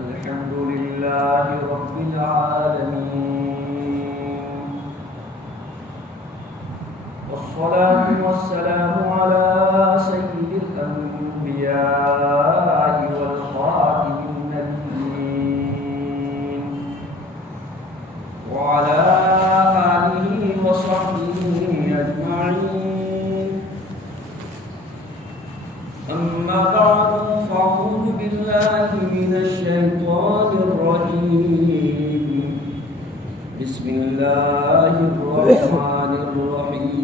الحمد لله رب العالمين، والصلاة والسلام على سيد الأنبياء والخاتم النبيين، وعلى آله وصحبه أجمعين. أما بعد، فأعوذ بالله من الشيطان الرجيم. بسم الله الرحمن الرحيم.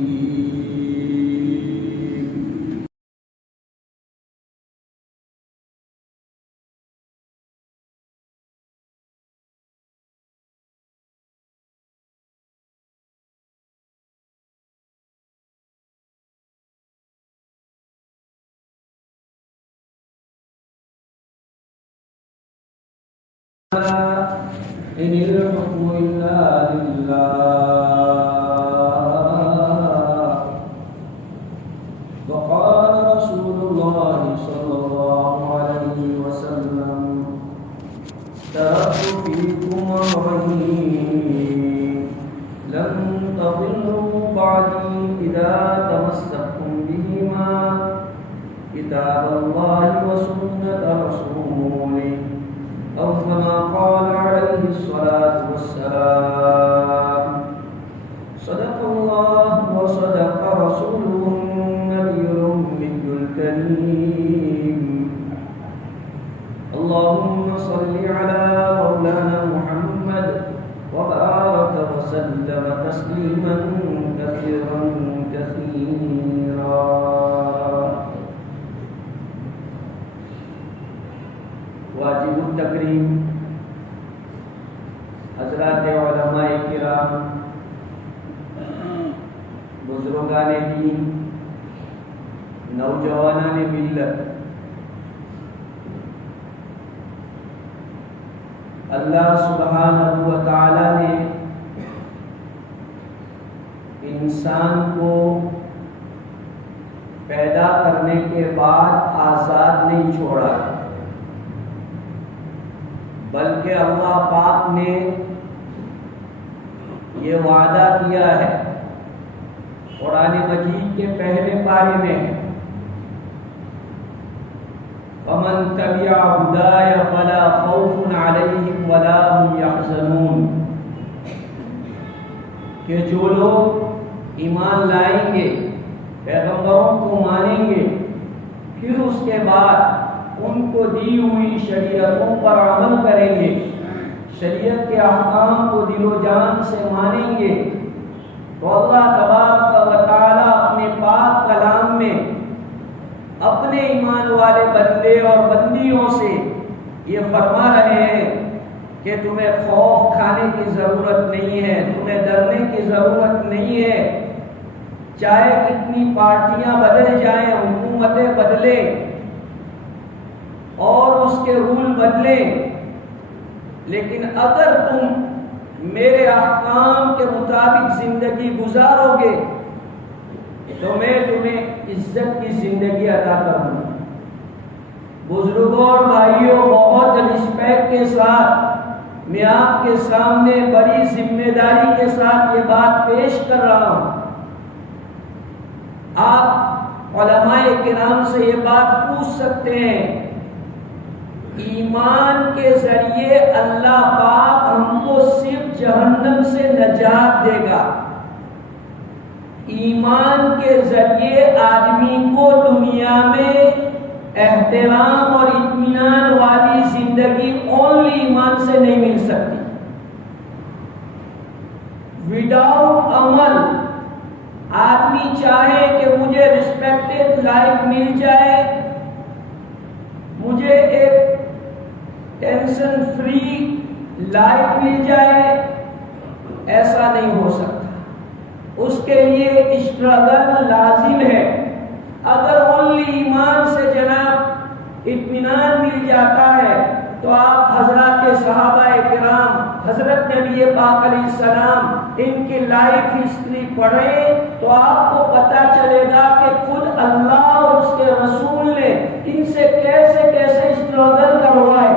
إن الحكم إلا لله، وقال رسول الله صلى الله عليه وسلم: تركت فيكم أمرين لن تضلوا بعدي إذا تمسكتم بهما، كتاب الله وسنة رسوله، أو كما قال عليه الصلاة والسلام. صدق الله وصدق رسوله النبي الأمي الكريم. اللهم صل على مولانا محمد وبارك وسلم تسليما كثيرا كثيرا. واجب التکریم حضرات علماء کرام، بزرگان دین، نوجوانان ملت، اللہ سبحانہ و تعالی نے انسان کو پیدا کرنے کے بعد آزاد نہیں چھوڑا، بلکہ اللہ پاک نے یہ وعدہ کیا ہے قرآن مجید کے پہلے پارے میں: وَمَن تَبِعَ هُدَايَ فَلَا خَوْفٌ عَلَيْهِمْ وَلَا هُمْ يَحْزَنُونَ، کہ جو لوگ ایمان لائیں گے، پیغمبروں کو مانیں گے، پھر اس کے بعد ان کو دی ہوئی شریعتوں پر عمل کریں گے، شریعت کے احکام کو دل و جان سے مانیں گے، تو اللہ تبارک و تعالی اپنے پاک کلام میں اپنے ایمان والے بندے اور بندیوں سے یہ فرما رہے ہیں کہ تمہیں خوف کھانے کی ضرورت نہیں ہے، تمہیں ڈرنے کی ضرورت نہیں ہے، چاہے کتنی پارٹیاں بدل جائیں، حکومتیں بدلیں اور اس کے رول بدلیں، لیکن اگر تم میرے احکام کے مطابق زندگی گزارو گے تو میں تمہیں عزت کی زندگی عطا کروں گا۔ بزرگوں اور بھائیوں، بہت رسپیکٹ کے ساتھ میں آپ کے سامنے بڑی ذمہ داری کے ساتھ یہ بات پیش کر رہا ہوں۔ آپ علماء کرام سے یہ بات پوچھ سکتے ہیں، ایمان کے ذریعے اللہ پاک ہم کو صرف جہنم سے نجات دے گا، ایمان کے ذریعے آدمی کو دنیا میں احترام اور اطمینان والی زندگی اونلی ایمان سے نہیں مل سکتی۔ وداؤٹ عمل آدمی چاہے کہ مجھے ریسپیکٹڈ لائف مل جائے، مجھے ایک ٹینشن فری لائف مل جائے، ایسا نہیں ہو سکتا۔ اس کے لیے اسٹرگل لازم ہے۔ اگر اونلی ایمان سے جناب اطمینان مل جاتا ہے تو آپ حضرات صحابہ کرام، حضرت نبی پاک علیہ السلام، ان کی لائف ہسٹری پڑھیں تو آپ کو پتہ چلے گا کہ خود اللہ اور اس کے رسول نے ان سے کیسے کیسے اسٹرگل کروائے۔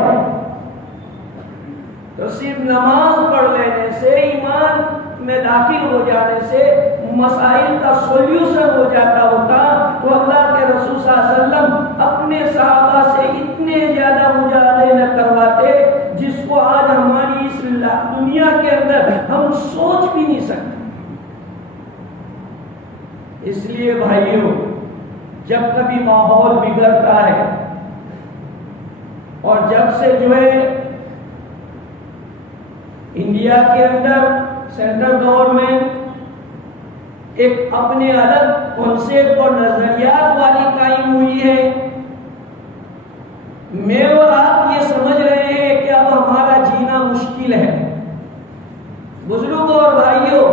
صرف نماز پڑھ لینے سے، ایمان میں داخل ہو جانے سے مسائل کا سولوشن ہو جاتا ہوتا تو اللہ کے رسول صلی اللہ علیہ وسلم اپنے صحابہ سے اتنے زیادہ مجاہدے نہ کرواتے جس کو آج ہماری اس دنیا کے اندر ہم سوچ بھی نہیں سکتے۔ اس لیے بھائیوں، جب کبھی ماحول بگڑتا ہے اور جب سے جو ہے انڈیا کے اندر سینٹرل گورنمنٹ ایک اپنے الگ کانسیپٹ اور نظریات والی قائم ہوئی ہے، میں اور آپ یہ سمجھ رہے ہیں کہ اب ہمارا جینا مشکل ہے۔ بزرگوں اور بھائیوں،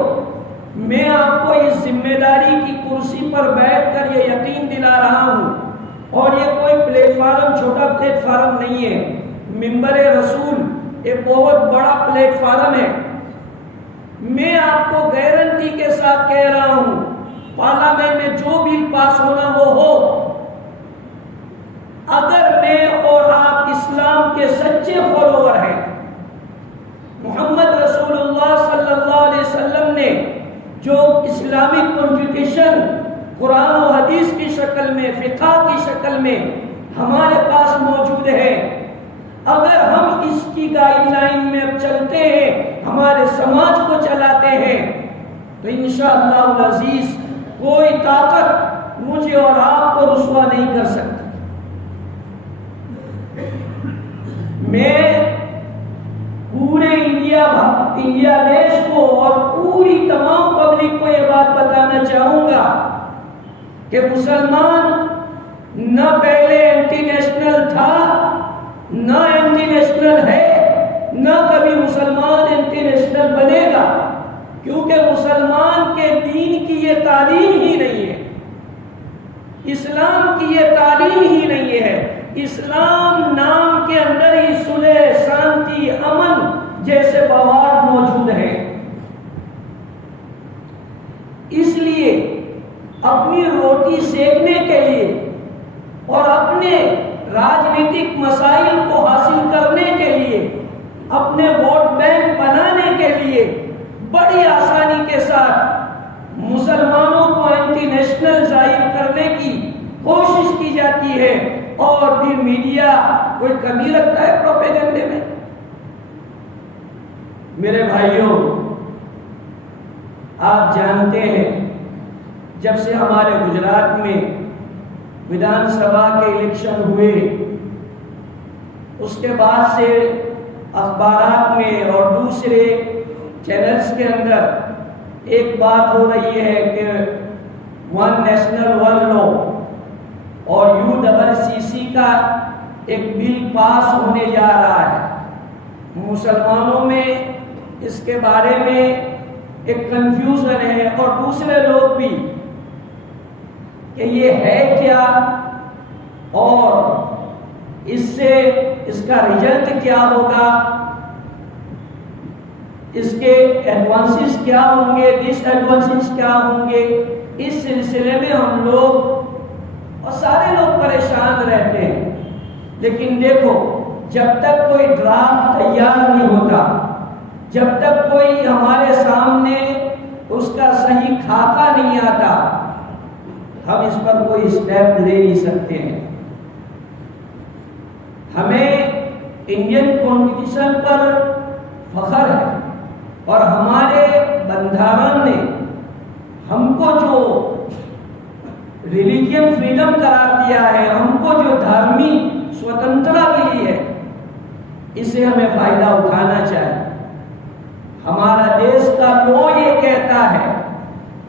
میں آپ کو اس ذمہ داری کی کرسی پر بیٹھ کر یہ یقین دلا رہا ہوں، اور یہ کوئی پلیٹ فارم چھوٹا پلیٹ فارم نہیں ہے، منبر رسول ایک بہت بڑا پلیٹ فارم ہے۔ میں آپ کو گارنٹی کے ساتھ کہہ رہا ہوں، پارلیمنٹ میں جو بل پاس ہونا ہو، اگر میں اور آپ اسلام کے سچے فالوور ہیں، محمد رسول اللہ صلی اللہ علیہ وسلم نے جو اسلامک کانسٹیٹیوشن قرآن و حدیث کی شکل میں، فقہ کی شکل میں ہمارے پاس موجود ہے، اگر ہم اس کی گائیڈ لائن میں اب چلتے ہیں، ہمارے سماج کو چلاتے ہیں، تو انشاءاللہ العزیز کوئی طاقت مجھے اور آپ کو رسوا نہیں کر سکتی۔ میں پورے انڈیا دیش کو اور پوری تمام پبلک کو یہ بات بتانا چاہوں گا کہ مسلمان نہ پہلے اینٹی نیشنل تھا، نہ اینٹی نیشنل ہے، نہ کبھی مسلمان اینٹی نیشنل بنے گا، کیونکہ مسلمان کے دین کی یہ تعلیم ہی نہیں ہے، اسلام کی یہ تعلیم ہی نہیں ہے۔ اسلام نام کے اندر ہی صلح، شانتی، امن جیسے مواد موجود ہیں۔ اس لیے اپنی روٹی سیکنے کے لیے اور اپنے راجنیتک مسائل کو حاصل کرنے کے لیے، اپنے ووٹ بینک بنانے کے لیے بڑی آسانی کے ساتھ مسلمانوں کو اینٹی نیشنل ظاہر کرنے کی کوشش کی جاتی ہے، اور پھر میڈیا کوئی کمی رکھتا ہے پروپیگنڈے میں۔ میرے بھائیوں، آپ جانتے ہیں جب سے ہمارے گجرات میں ودھان سبھا کے الیکشن ہوئے، اس کے بعد سے اخبارات میں اور دوسرے چینلز کے اندر ایک بات ہو رہی ہے کہ ون نیشنل ون لا اور UCC کا ایک بل پاس ہونے جا رہا ہے۔ مسلمانوں میں اس کے بارے میں ایک کنفیوژن ہے، اور دوسرے لوگ بھی کہ یہ ہے کیا اور اس سے اس کا رزلٹ کیا ہوگا، اس کے ایڈوانسز کیا ہوں گے، ڈس ایڈوانسز کیا ہوں گے۔ اس سلسلے میں ہم لوگ اور سارے لوگ پریشان رہتے ہیں، لیکن دیکھو، جب تک کوئی ڈرافٹ تیار نہیں ہوتا، جب تک کوئی ہمارے سامنے اس کا صحیح خاکہ نہیں آتا، ہم اس پر کوئی اسٹیپ لے نہیں سکتے ہیں۔ ہمیں انڈین کانسٹیٹیوشن پر فخر ہے، اور ہمارے بندھارن نے ہم کو جو ریلیجین فریڈم قرار دیا ہے، ہم کو جو دھارمی سوتنترتا ملی ہے، اسے ہمیں فائدہ اٹھانا چاہیے۔ ہمارا دیش کا لا یہ کہتا ہے،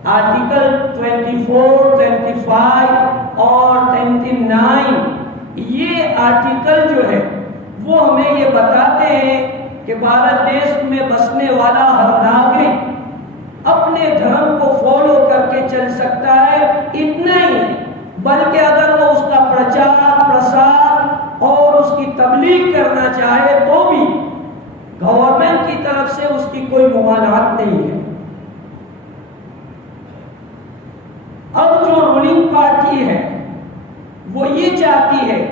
آرٹیکل 24، 25 اور 29، یہ آرٹیکل جو ہے وہ ہمیں یہ بتاتے ہیں کہ بھارت دیش میں بسنے والا ہر ناگرک اپنے دھرم کو فالو کر کے چل سکتا ہے۔ اتنا ہی نہیں، بلکہ اگر وہ اس کا پرچار، پرسار اور اس کی تبلیغ کرنا چاہے تو بھی گورنمنٹ کی طرف سے اس کی کوئی ممانعت نہیں ہے۔ اب جو رولنگ پارٹی ہے وہ یہ چاہتی ہے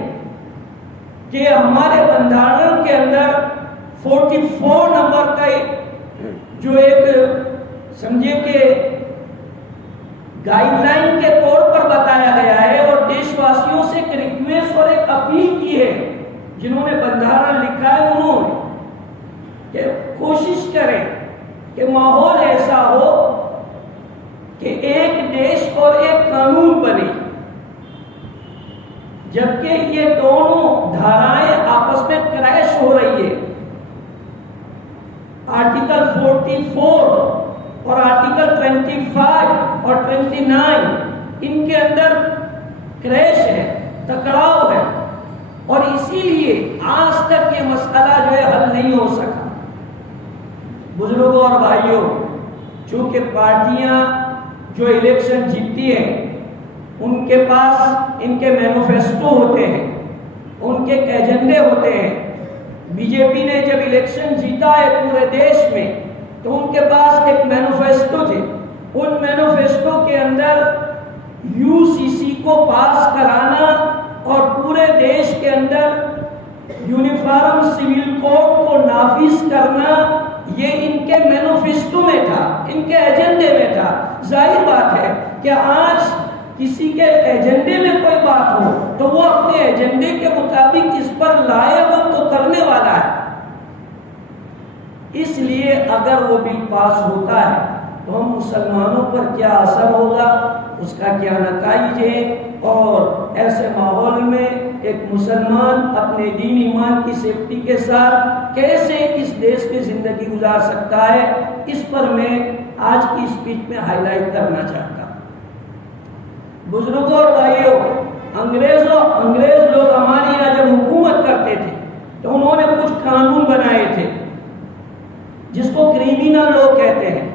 کہ ہمارے بندھارن کے اندر 44 نمبر کا جو ایک سمجھے کہ گائیڈ لائن کے طور پر بتایا گیا ہے، اور دیش واسیوں سے ایک ریکویسٹ اور ایک اپیل کی ہے جنہوں نے بندھارن لکھا ہے، انہوں نے کہ کوشش کریں کہ ماحول ایسا ہو کہ ایک دیش اور ایک قانون بنے، جبکہ یہ دونوں دھارائیں آپس میں کریش ہو رہی ہے۔ آرٹیکل 44 اور آرٹیکل 25 اور 29 ان کے اندر کریش ہے، ٹکراؤ ہے، اور اسی لیے آج تک یہ مسئلہ جو ہے حل نہیں ہو سکا۔ بزرگوں اور بھائیوں، چونکہ پارٹیاں جو الیکشن جیتتی ہیں ان کے پاس ان کے مینیفیسٹو ہوتے ہیں، ان کے ایجنڈے ہوتے ہیں۔ بی جے پی نے جب الیکشن جیتا ہے پورے دیش میں تو ان کے پاس ایک مینیفیسٹو تھے، ان مینیفیسٹو کے اندر یو سی سی کو پاس کرانا اور پورے دیش کے اندر یونیفارم سول کوڈ کو نافذ کرنا، یہ ان کے مینیفیسٹو میں تھا، ان کے ایجنڈے میں تھا۔ ظاہر بات ہے کہ آج کسی کے ایجنڈے میں کوئی بات ہو تو وہ اپنے ایجنڈے کے مطابق اس پر لائے وہ تو کرنے والا ہے۔ اس لیے اگر وہ بل پاس ہوتا ہے تو ہم مسلمانوں پر کیا اثر ہوگا، اس کا کیا نتائج ہے، اور ایسے ماحول میں ایک مسلمان اپنے دین ایمان کی سیفٹی کے ساتھ کیسے اس دیش میں زندگی گزار سکتا ہے، اس پر میں آج کی اسپیچ میں ہائی لائٹ کرنا چاہتا ہوں۔ بزرگوں اور بھائیوں، انگریز لوگ ہمارے یہاں جب حکومت کرتے تھے تو انہوں نے کچھ قانون بنائے تھے جس کو کریمنل لا کہتے ہیں۔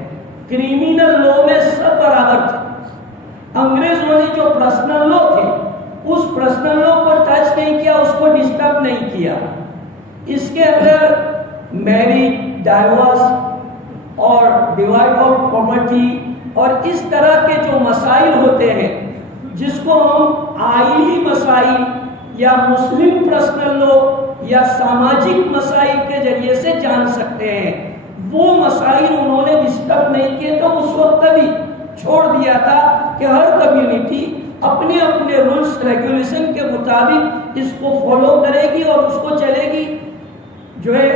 کریمنل لا میں سب برابر تھے۔ انگریزوں نے جو پرسنل لا تھے اس پرسنل لا کو ٹچ نہیں کیا، اس کو ڈسٹرب نہیں کیا۔ اس کے اندر میریج، ڈائیورس اور ڈیوائڈ آف پراپرٹی اور اس طرح کے جو مسائل ہوتے ہیں جس کو ہم آئینی مسائل یا مسلم پرسنل لا یا سماجک مسائل کے ذریعے سے جان سکتے ہیں، وہ مسائل انہوں نے ڈسٹرب نہیں کیے، تو اس وقت بھی چھوڑ دیا تھا کہ ہر کمیونٹی اپنے اپنے رولز ریگولیشن کے مطابق اس کو فالو کرے گی اور اس کو چلے گی۔ جو ہے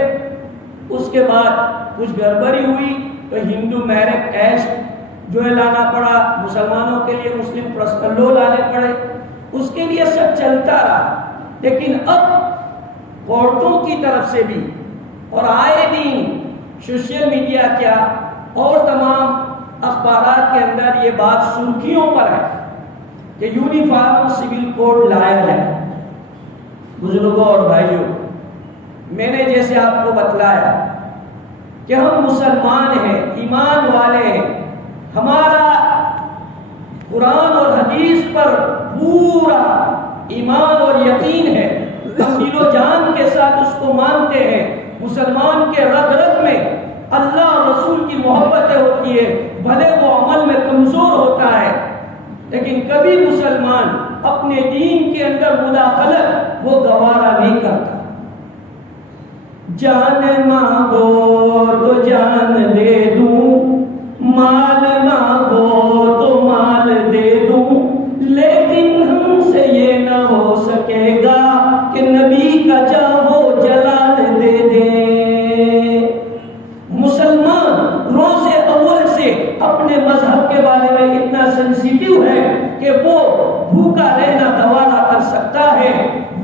اس کے بعد کچھ گڑبڑی ہوئی تو ہندو میرج ایکٹ جو ہے لانا پڑا، مسلمانوں کے لیے مسلم پرسنل لا لانے پڑے، اس کے لیے سب چلتا رہا۔ لیکن اب کورٹوں کی طرف سے بھی اور آئے دن سوشل میڈیا کیا اور تمام اخبارات کے اندر یہ بات سرخیوں پر ہے کہ یونیفارم سول کوڈ لایا جائے۔ بزرگوں اور بھائیوں، میں نے جیسے آپ کو بتلایا کہ ہم مسلمان ہیں، ایمان والے ہیں، ہمارا قرآن اور حدیث پر پورا ایمان اور یقین ہے، ہم دل و جان کے ساتھ اس کو مانتے ہیں۔ مسلمان کے رگ رگ میں اللہ اور رسول کی محبتیں ہوتی ہے، بھلے وہ عمل میں کمزور ہوتا ہے، لیکن کبھی مسلمان اپنے دین کے اندر مداخلت وہ گوارا نہیں کرتا۔ جان مانگو تو جان دے دوں، مال مانگو تو مال دے دوں، لیکن ہم سے یہ نہ ہو سکے گا کہ نبی کا چاہو جلال دے دیں۔ مسلمان روز اول سے اپنے مذہب کے بارے میں اتنا سینسیٹیو ہے کہ وہ بھوکا رہنا گوارا کر سکتا ہے،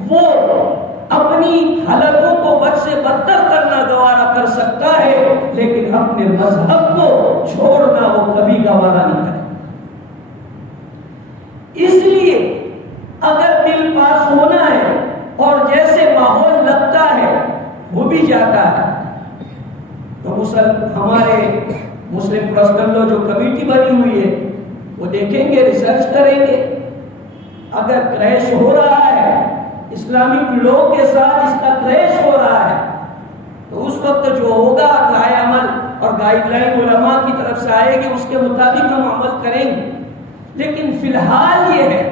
وہ اپنی حالتوں کو بد سے بدتر کرنا گوارا کر سکتا ہے، لیکن اپنے مذہب کو چھوڑنا وہ کبھی گوارا نہیں کرے۔ اس لیے اگر بل پاس ہونا ہے اور جیسے ماحول لگتا ہے وہ بھی جاتا ہے تو ہمارے مسلم پرسنل لا جو کمیٹی بنی ہوئی ہے وہ دیکھیں گے، ریسرچ کریں گے۔ اگر کریش ہو رہا ہے، اسلامک لا کے ساتھ اس کا کریش ہو رہا ہے، تو اس وقت جو ہوگا رائے عمل اور گائیڈ لائن علماء کی طرف سے آئے گی، اس کے مطابق ہم عمل کریں گے۔ لیکن فی الحال یہ ہے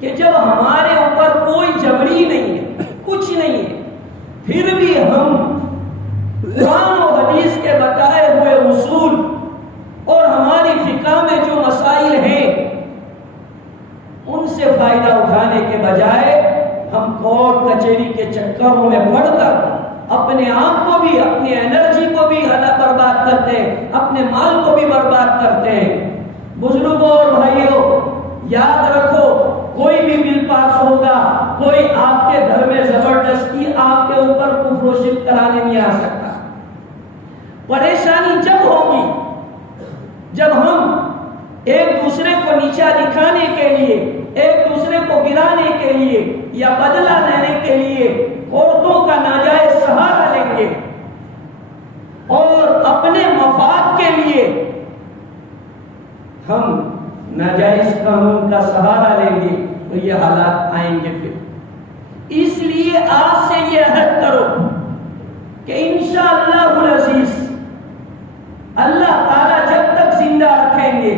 کہ جب ہمارے اوپر کوئی جبری نہیں ہے، کچھ نہیں ہے، پھر بھی ہم قرآن و حدیث کے بتائے ہوئے اصول اور ہماری فقہ میں جو مسائل ہیں ان سے فائدہ اٹھانے کے بجائے ہم کورٹ کچہری کے چکروں میں پڑ کر اپنے آپ کو بھی، اپنی انرجی کو بھی برباد کرتے ہیں، اپنے مال کو بھی برباد کرتے ہیں۔ بزرگوں اور بھائیوں، یاد رکھو، کوئی بھی بل پاس ہوگا، کوئی آپ کے گھر میں زبردستی آپ کے اوپر کفر و شرک کرانے نہیں آ سکتا۔ پریشانی جب ہوگی جب ہم ایک دوسرے کو نیچا دکھانے کے لیے، ایک دوسرے کو گرانے کے لیے یا بدلہ لینے کے لیے عورتوں کا ناجائز سہارا لیں گے اور اپنے مفاد کے لیے ہم ناجائز قانون کا سہارا لیں گے تو یہ حالات آئیں گے۔ پھر اس لیے آج سے یہ عہد کرو کہ انشاءاللہ العزیز اللہ تعالیٰ جب تک زندہ رکھیں گے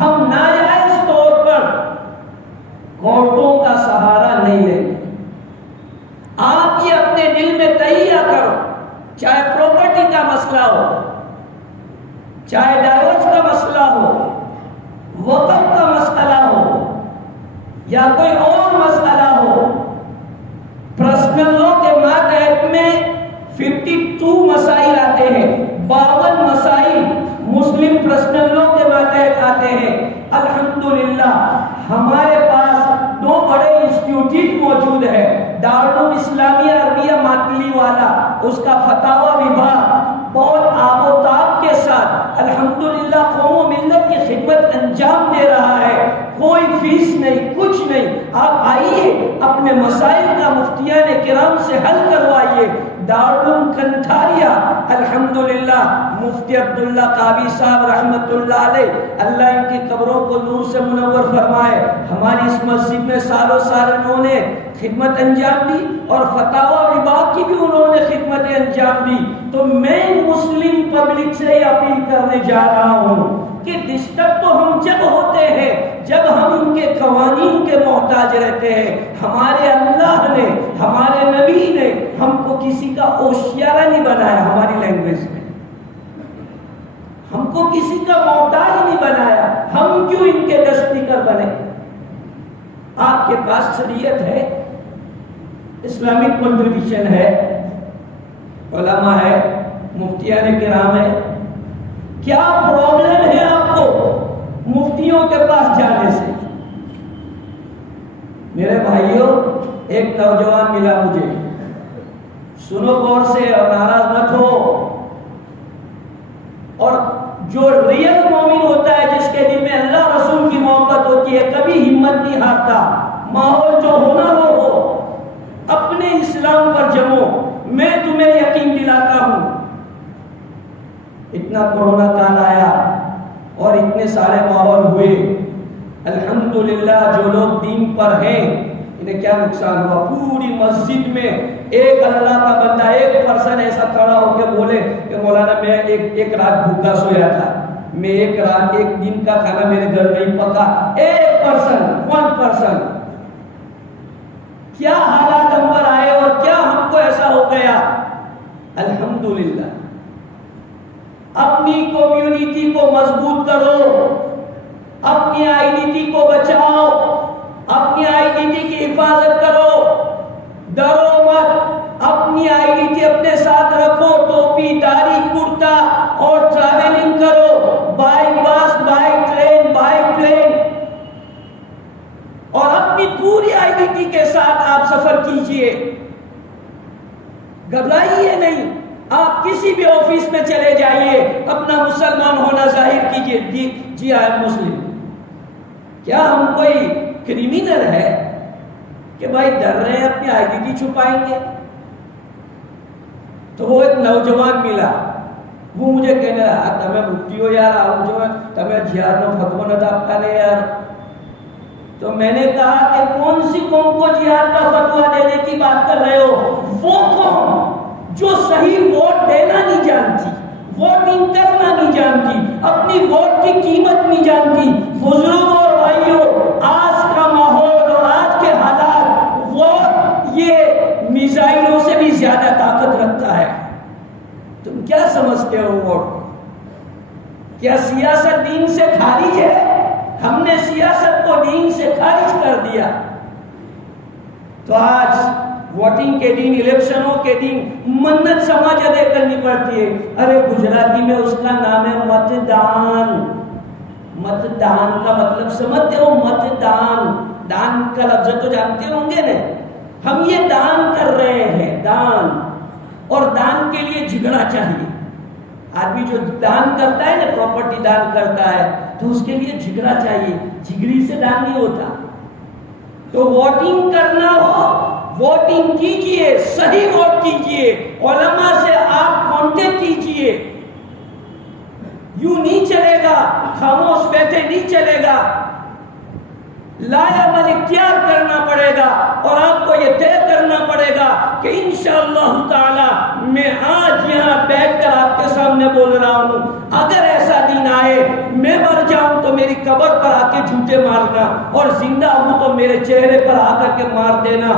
ہم ناجائز طور پر عورتوں کا سہارا نہیں لیں گے۔ آپ یہ اپنے دل میں تہیہ کرو، چاہے پراپرٹی کا مسئلہ ہو، چاہے ڈائیورس کا مسئلہ ہو، وقف کا مسئلہ ہو یا کوئی اور مسئلہ ہو، پرسنل لا کے ماتحت میں 52 مسائل آتے ہیں، 52 مسائل مسلم پرسنل لا کے ماتحت آتے ہیں۔ الحمدللہ ہمارے پاس 2 بڑے انسٹیٹیوٹ موجود ہے، دارالعلوم اسلامیہ عربیہ ماتلی والا، اس کا فتاوی وبھاگ بہت آب و تاب کے ساتھ الحمدللہ قوم و ملت کی خدمت انجام دے رہا ہے، کوئی فیس نہیں، کچھ نہیں۔ آپ آئیے، اپنے مسائل کا مفتیان کرام سے حل کروائیے۔ دارالعلوم کنٹھاریا الحمدللہ مفتی عبداللہ قاوی صاحب رحمت اللہ علیہ، اللہ ان کی قبروں کو نور سے منور فرمائے، ہماری اس مسجد میں سالوں سال انہوں نے خدمت انجام دی اور فتاوی وبھاگ کی بھی انہوں نے خدمت انجام دی۔ تو میں مسلم پبلک سے یہ اپیل کرنے جا رہا ہوں کہ ڈسٹرب تو ہم جب ہوتے ہیں جب ہم ان کے قوانین کے محتاج رہتے ہیں۔ ہمارے اللہ نے، ہمارے نبی نے ہم کو کسی کا اوشیارہ نہیں بنایا، ہماری لینگویج میں ہم کو کسی کا محتاج نہیں بنایا، ہم کیوں ان کے دستیکر بنے؟ آپ کے پاس شریعت ہے، اسلامک کنسٹیٹیوشن ہے، علماء ہے، مفتیان کرام ہے، کیا پرابلم ہے آپ کو مفتیوں کے پاس جانے سے؟ میرے بھائیوں، ایک نوجوان ملا مجھے، سنو غور سے اور ناراض مت ہو، اور جو ریئل مومن ہوتا ہے، جس کے دل میں اللہ رسول کی محبت ہوتی ہے، کبھی ہمت نہیں ہارتا، ماحول جو ہونا وہ ہو، اپنے اسلام پر جمو۔ میں تمہیں یقین دلاتا ہوں، اتنا کورونا کال آیا اور اتنے سارے ماحول ہوئے، الحمدللہ جو لوگ دین پر ہیں انہیں کیا نقصان ہوا؟ پوری مسجد میں ایک اللہ کا بندہ، ایک پرسن ایسا کھڑا ہو کے بولے کہ مولانا میں ایک رات بھوکا سویا تھا، میں ایک دن کا کھانا میرے گھر نہیں پکا۔ ایک پرسن، 1 پرسن، کیا حالات ہم پر آئے اور کیا ہم کو ایسا ہو گیا؟ الحمدللہ اپنی کمیونٹی کو مضبوط کرو، اپنی آئیڈینٹی کو بچاؤ، اپنی آئیڈینٹی کی حفاظت کرو، ڈرو مت، اپنی آئیڈینٹی اپنے ساتھ رکھو، ٹوپی، داڑھی، کرتا اور ٹریولنگ کرو، بائی بس، بائی ٹرین، بائی پلین، اور اپنی پوری آئیڈینٹی کے ساتھ آپ سفر کیجئے، گھبرائیے نہیں۔ آپ کسی بھی آفس میں چلے جائیے، اپنا مسلمان ہونا ظاہر کیجئے، جی آئی ایم مسلم۔ کیا ہم کوئی کرمینل ہے کہ بھائی ڈر رہے ہیں اپنی آئیڈینٹی چھپائیں گے؟ تو وہ ایک نوجوان ملا، وہ مجھے کہنے لگا تمہیں مفتی ہو یار، آؤ جو ہے تمہیں جہاد میں فتوا نہ داپتا نہیں یار۔ تو میں نے کہا کہ کون سی قوم کو جہاد کا فتوا دینے کی بات کر رہے ہو؟ وہ قوم جو صحیح ووٹ دینا نہیں جانتی، ووٹنگ کرنا نہیں جانتی، اپنی ووٹ کی قیمت نہیں جانتی۔ بزرگوں اور بھائیوں، آج کا ماحول اور آج کے حالات، ووٹ یہ میزائلوں سے بھی زیادہ طاقت رکھتا کرتا ہے. تم کیا سمجھتے ہو ووٹ؟ کیا سیاست دین سے خارج ہے؟ ہم نے سیاست کو دین سے خارج کر دیا. تو آج ووٹنگ کے دن، الیکشنوں کے دن منت سماج ادا کرنی پڑتی ہے. ارے گجراتی میں اس کا نام ہے متدان. متدان کا مطلب سمجھتے ہو؟ متدان، دان کا لفظ تو جانتے ہوں گے نا. ہم یہ دان کر رہے ہیں، دان. اور دان کے لیے جھگڑا چاہیے. آدمی جو دان کرتا ہے نا، پراپرٹی دان کرتا ہے، تو اس کے لیے جھگڑا چاہیے. جھگڑی سے دان نہیں ہوتا. تو ووٹنگ کرنا ہو، ووٹنگ کیجئے، صحیح ووٹ کیجئے، علماء سے آپ کانٹیکٹ کیجئے. یوں نہیں چلے گا، خاموش بیٹھے نہیں چلے گا. لایا عمل اختیار کرنا پڑے گا. اور آپ کو یہ طے کرنا پڑے گا کہ انشاءاللہ تعالی میں آج یہاں بیٹھ کر آپ کے سامنے بول رہا ہوں. اگر ایسا دن آئے میں مر جاؤں تو میری قبر پر آ کے جھوٹے مارنا، اور زندہ ہوں تو میرے چہرے پر آ کر کے مار دینا.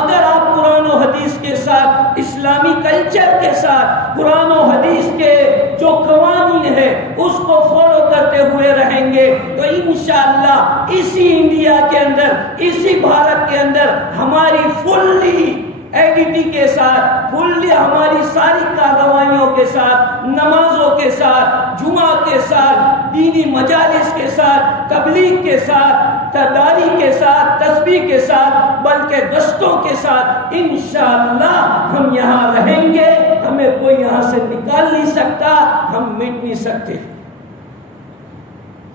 اگر آپ قرآن و حدیث کے ساتھ، اسلامی کلچر کے ساتھ، قرآن و حدیث کے جو قوانین ہے اس کو فالو کرتے ہوئے رہیں گے تو انشاءاللہ اسی انڈیا کے اندر، اسی بھارت کے اندر ہماری فلی ایڈیٹی کے ساتھ، فلی ہماری ساری کارروائیوں کے ساتھ، نمازوں کے ساتھ، جمعہ کے ساتھ، دینی مجالس کے ساتھ، تبلیغ کے ساتھ، تداری کے ساتھ، تسبیح کے ساتھ، بلکہ گشتوں کے ساتھ انشاءاللہ ہم یہاں رہیں گے. ہمیں کوئی یہاں سے نکال نہیں سکتا، ہم مٹ نہیں سکتے.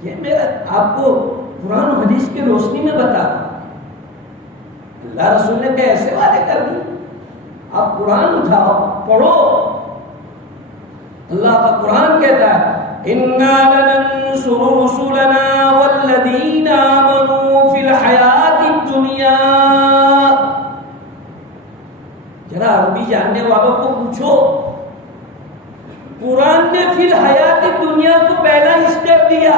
یہ میرا آپ کو قرآن و حدیث کی روشنی میں بتا رہا ہوں. اللہ رسول نے کہ ایسے وعدے کر دی. آپ قرآن اٹھاؤ، پڑھو. اللہ کا قرآن کہتا ہے اِنَّا لَنَنْصُرُ رُسُلَنَا وَالَّذِينَ آمَنُوا فِي الْحَيَاةِ الدُّنْيَا. ذرا عربی جاننے والوں کو پوچھو، قرآن نے فی الحیات دنیا کو پہلا اسٹیپ دیا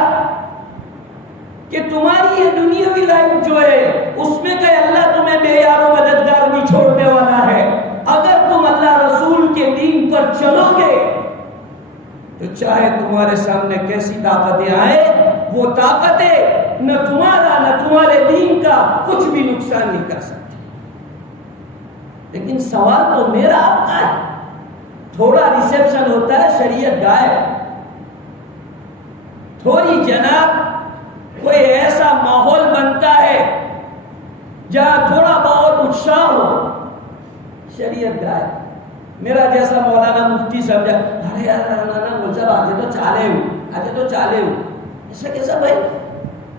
کہ تمہاری یہ دنیاوی لائف جو ہے اس میں کہ اللہ تمہیں بے یار و مددگار نہیں چھوڑنے والا ہے. اگر تم اللہ رسول کے دین پر چلو گے تو چاہے تمہارے سامنے کیسی طاقتیں آئے، وہ طاقتیں نہ تمہارا نہ تمہارے دین کا کچھ بھی نقصان نہیں کر سکتی. لیکن سوال تو میرا آپ کا ہے. تھوڑا ریسیپشن ہوتا ہے، شریعت غائب. تھوڑی جناب کوئی ایسا ماحول بنتا ہے جہاں تھوڑا بہت اتشاہ ہو، شریعت غائب. میرا جیسا مولانا مفتی سمجھا، ارے یار مجھے آگے تو چالے ہوں، آگے تو چالے ہوں. ایسا کیسا بھائی؟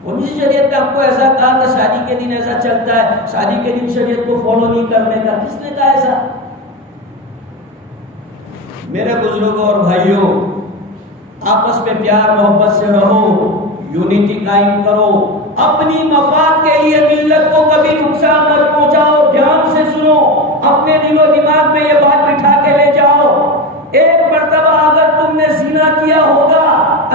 کون سی شریعت نے آپ کو ایسا کہا کہ شادی کے دن ایسا چلتا ہے، شادی کے دن شریعت کو فالو نہیں کرنے کا؟ کس نے کہا ایسا؟ میرے بزرگوں اور بھائیوں، آپس میں پیار محبت سے رہو، یونٹی قائم کرو. اپنی مفاد کے لیے ملت کو کبھی نقصان مت پہنچاؤ. دھیان سے سنو، اپنے دل و دماغ میں یہ بات بٹھا کے لے جاؤ. ایک مرتبہ اگر تم نے زنا کیا ہوگا،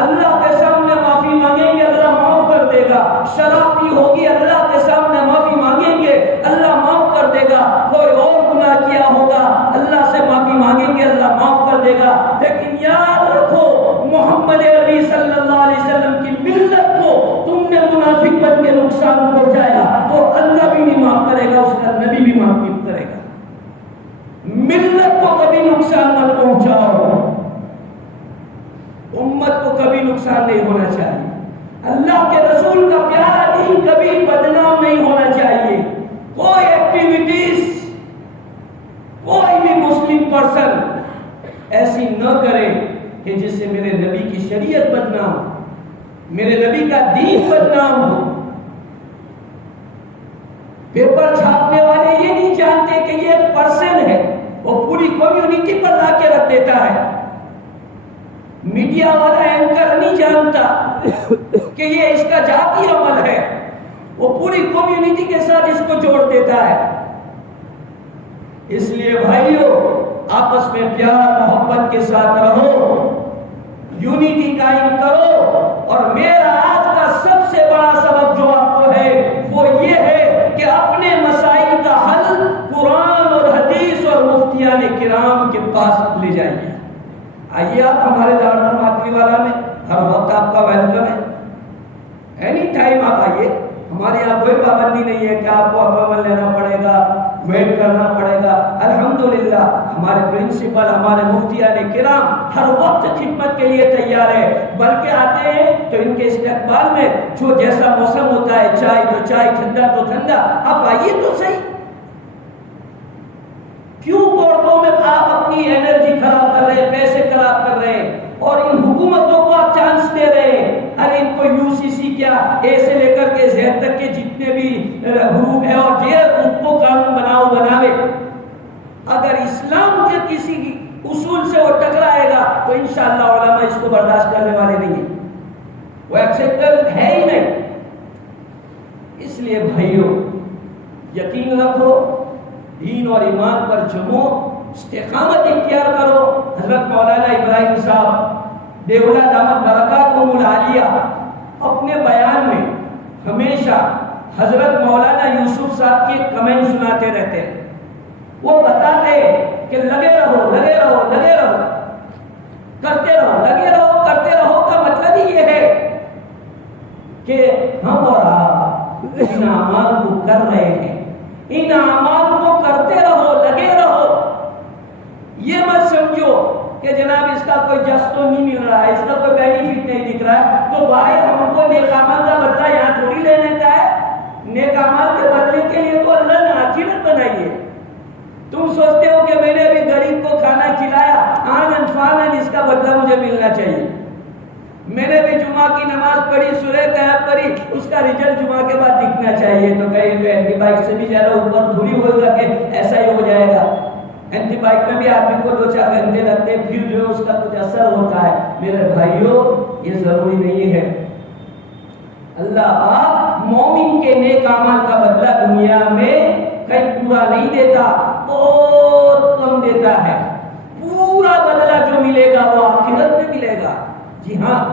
اللہ کے سامنے معافی مانگیں گے، اللہ معاف کر دے گا. شراب پی ہوگی، اللہ کے سامنے معافی مانگیں گے، اللہ معاف کر دے گا. کوئی اور گناہ کیا ہوگا، اللہ سے معافی مانگیں گے، اللہ معاف کر دے گا. لیکن یاد رکھو، محمد عربی صلی اللہ علیہ وسلم کی ملت کو تم نے منافق بن کے نقصان پہنچایا تو اللہ بھی نہیں معاف کرے گا، اس کا نبی بھی معاف نہیں کرے گا. ملت کو کبھی نقصان مت پہنچاؤ، امت کو کبھی نقصان نہیں ہونا چاہیے. اللہ کے رسول کا پیارا دین کبھی بدنام نہیں ہونا چاہیے. کوئی ایکٹیویٹیز، کوئی بھی مسلم پرسن ایسی نہ کرے کہ جس سے میرے نبی کی شریعت بدنام ہو، میرے نبی کا دین بدنام ہو. پیپر چھاپنے والے یہ نہیں جانتے کہ یہ ایک پرسن ہے، وہ پوری کمیونٹی پر لا کے رکھ دیتا ہے. میڈیا والا اینکر نہیں جانتا کہ یہ اس کا ذاتی عمل ہے، وہ پوری کمیونٹی کے ساتھ اس کو جوڑ دیتا ہے. اس لیے بھائیوں، آپس میں پیار محبت کے ساتھ رہو، یونٹی قائم کرو. اور میرا آج کا سب سے بڑا سبب جو آپ کو ہے وہ یہ ہے کہ اپنے مسائل کا حل قرآن اور حدیث اور مفتی مفتیان کرام کے پاس لے جائیے. آئیے آپ ہمارے دارالعلوم ماتری والا میں، ہر وقت آپ کا ویلکم ہے. اینی ٹائم آپ آئیے. ہمارے یہاں کوئی پابندی نہیں ہے کہ آپ کو اپروول لینا پڑے گا، ویٹ کرنا پڑے گا. الحمدللہ ہمارے پرنسپل، ہمارے مفتیان کرام ہر وقت خدمت کے لیے تیار ہے. بلکہ آتے ہیں تو ان کے استقبال میں جو جیسا موسم ہوتا ہے، چائے تو چائے، ٹھنڈا تو ٹھنڈا، آپ آئیے تو صحیح. کیوں کورٹوں میں آپ اپنی انرجی خراب کر رہے ہیں، پیسے خراب کر رہے ہیں، اور ان حکومتوں کو آپ چانس دے رہے ہیں؟ ارے ان کو یو سی سی کیا، اے سے لے کر کے زیڈ تک کے جتنے بھی حروف ہے اور یہ اس کو قانون بناوے. اگر اسلام کے کسی اصول سے وہ ٹکرائے گا تو انشاءاللہ علماء اس کو برداشت کرنے والے نہیں ہیں، وہ ایکسیپٹیبل ہے ہی نہیں. اس لیے بھائیوں یقین رکھو، دین اور ایمان پر جمو، استقامت اختیار کرو. حضرت مولانا ابراہیم صاحب دیولہ دامت برکاتہم العالیہ اپنے بیان میں ہمیشہ حضرت مولانا یوسف صاحب کے کمنٹ سناتے رہتے ہیں. وہ بتاتے کہ لگے رہو، لگے رہو، لگے رہو، کرتے رہو. لگے رہو، کرتے رہو کا مطلب ہی یہ ہے کہ ہم اور آپ ان اعمال کو کر رہے ہیں، ان اعمال کو کرتے رہو، لگے رہو. یہ مت سمجھو کہ جناب اس کا کوئی جس تو نہیں مل رہا ہے، اس کا کوئی بینیفٹ نہیں دکھ رہا ہے تو بھائی ہم کو نیک اعمال کا بدلہ یہاں تھوڑی لینے کا ہے. نیک اعمال کے بدلے کے لیے تو اللہ نے آخرت بنائی ہے. تم سوچتے ہو کہ میں نے ابھی غریب کو کھانا کھلایا، آنن فانن اس کا بدلہ مجھے ملنا چاہیے. میں نے بھی جمعہ کی نماز پڑھی، سورہ کہف پڑھی، اس کا رزلٹ جمعہ کے بعد دکھنا چاہیے. تو کہیں تو اینٹی بائک سے بھی زیادہ اوپر تھوڑی ہوگا کہ ایسا ہی ہو جائے گا. اینٹی بائک میں بھی آدمی کو 2-4 گھنٹے لگتے ہیں، پھر جو ہے اس کا کچھ اثر ہوتا ہے. میرے بھائیوں یہ ضروری نہیں ہے. اللہ پاک مومن کے نیک اعمال کا بدلہ دنیا میں کہیں پورا نہیں دیتا، بہت کم دیتا ہے. پورا بدلہ جو ملے گا وہ آخرت میں ملے گا. جی ہاں،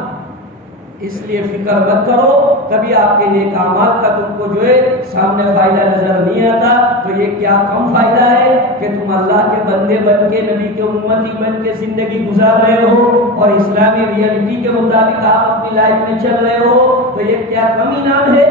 اس لیے فکر مت کرو کبھی آپ کے نیک اعمال کا تم کو جو ہے سامنے فائدہ نظر نہیں آتا تو یہ کیا کم فائدہ ہے کہ تم اللہ کے بندے بن کے، نبی کے امتی بن کے زندگی گزار رہے ہو اور اسلامی ریئلٹی کے مطابق آپ اپنی لائف میں چل رہے ہو، تو یہ کیا کم انعام ہے.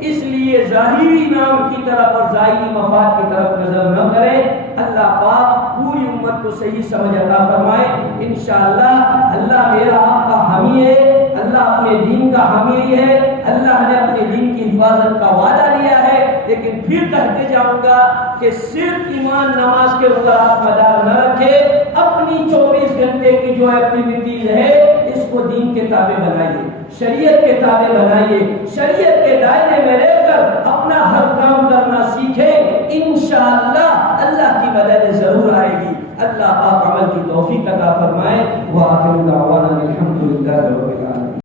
اس لیے ظاہری انعام کی طرف اور ظاہری مفاد کی طرف نظر نہ کریں. اللہ پاک پوری امت کو صحیح سمجھ عطا فرمائے. انشاءاللہ اللہ میرا آپ کا حامی ہے، اللہ اپنے دین کا حامی ہے، اللہ نے اپنے دین کی حفاظت کا وعدہ لیا ہے. لیکن پھر کہتے جاؤں گا کہ صرف ایمان نماز کے اوپر آپ مدار نہ رکھیں، اپنی 24 گھنٹے کی جو ایکٹیویٹیز ہے اس کو دین کے تابع بنائیے، شریعت کے تابع بنائیے، شریعت کے دائرے میں رہ کر اپنا ہر کام کرنا سیکھیں. انشاءاللہ اللہ کی مدد ضرور آئے گی. اللہ پاک عمل کی توفیق عطا فرمائے. وآخر دعوانا الحمدللہ رب العالمین.